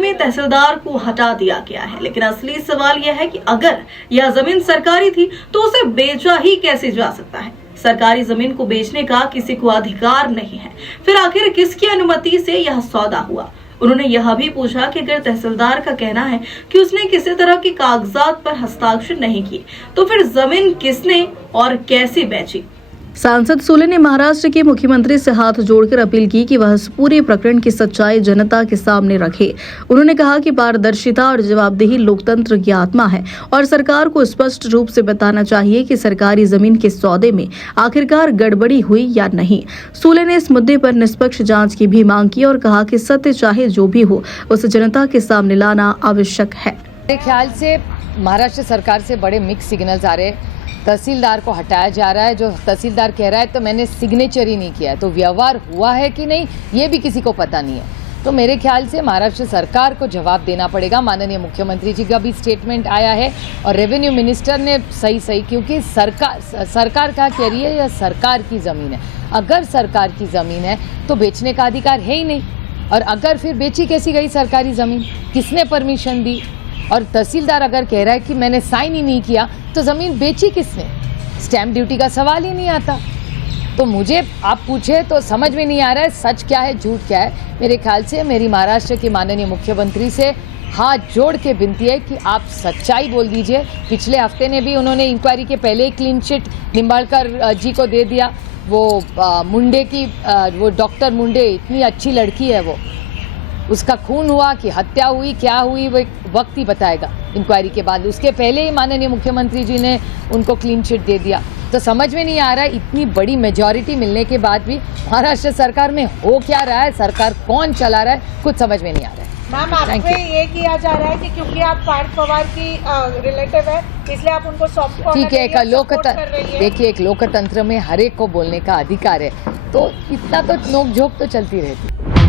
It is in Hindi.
में तहसीलदार को हटा दिया गया है, लेकिन असली सवाल यह है कि अगर यह जमीन सरकारी थी तो उसे बेचा ही कैसे जा सकता है। सरकारी जमीन को बेचने का किसी को अधिकार नहीं है, फिर आखिर किसकी अनुमति से यह सौदा हुआ। उन्होंने यह भी पूछा कि अगर तहसीलदार का कहना है कि उसने किसी तरह के कागजात पर हस्ताक्षर नहीं किए, तो फिर जमीन किसने और कैसे बेची। सांसद सूले ने महाराष्ट्र के मुख्यमंत्री से हाथ जोड़कर अपील की कि वह इस पूरे प्रकरण की सच्चाई जनता के सामने रखे। उन्होंने कहा कि पारदर्शिता और जवाबदेही लोकतंत्र की आत्मा है और सरकार को स्पष्ट रूप से बताना चाहिए कि सरकारी जमीन के सौदे में आखिरकार गड़बड़ी हुई या नहीं। सूले ने इस मुद्दे पर निष्पक्ष जांच की भी मांग की और कहा कि सत्य चाहे जो भी हो उसे जनता के सामने लाना आवश्यक है। मेरे ख्याल से महाराष्ट्र सरकार से बड़े मिक्स सिग्नल्स आ रहे हैं। तहसीलदार को हटाया जा रहा है, जो तहसीलदार कह रहा है तो मैंने सिग्नेचर ही नहीं किया है, तो व्यवहार हुआ है कि नहीं ये भी किसी को पता नहीं है। तो मेरे ख्याल से महाराष्ट्र सरकार को जवाब देना पड़ेगा। माननीय मुख्यमंत्री जी का भी स्टेटमेंट आया है और रेवेन्यू मिनिस्टर ने सही क्योंकि सरकार क्या कह रही है, यह सरकार की ज़मीन है। अगर सरकार की ज़मीन है तो बेचने का अधिकार है ही नहीं, और अगर फिर बेची कैसी गई सरकारी ज़मीन, किसने परमिशन दी। और तहसीलदार अगर कह रहा है कि मैंने साइन ही नहीं किया तो ज़मीन बेची किसने, स्टैम्प ड्यूटी का सवाल ही नहीं आता। तो मुझे आप पूछे तो समझ में नहीं आ रहा है सच क्या है झूठ क्या है। मेरे ख्याल से मेरी महाराष्ट्र के माननीय मुख्यमंत्री से हाथ जोड़ के विनती है कि आप सच्चाई बोल दीजिए। पिछले हफ्ते ने भी उन्होंने इंक्वायरी के पहले ही क्लीन चिट निंबाळकर जी को दे दिया। वो मुंडे की वो डॉक्टर मुंडे इतनी अच्छी लड़की है, वो उसका खून हुआ कि हत्या हुई, क्या हुई वो वक्त ही बताएगा इंक्वायरी के बाद। उसके पहले ही माननीय मुख्यमंत्री जी ने उनको क्लीन चिट दे दिया। तो समझ में नहीं आ रहा है इतनी बड़ी मेजॉरिटी मिलने के बाद भी महाराष्ट्र सरकार में हो क्या रहा है, सरकार कौन चला रहा है, कुछ समझ में नहीं आ रहा है। मैम, आप पे ये किया जा रहा है कि क्योंकि आप पार्थ पवार की रिलेटिव है इसलिए आप उनको सॉफ्ट कॉर्नर ठीक है। एक लोकतंत्र, देखिए एक लोकतंत्र में हर एक को बोलने का अधिकार है, तो इतना तो नोक झोंक तो चलती रहती है।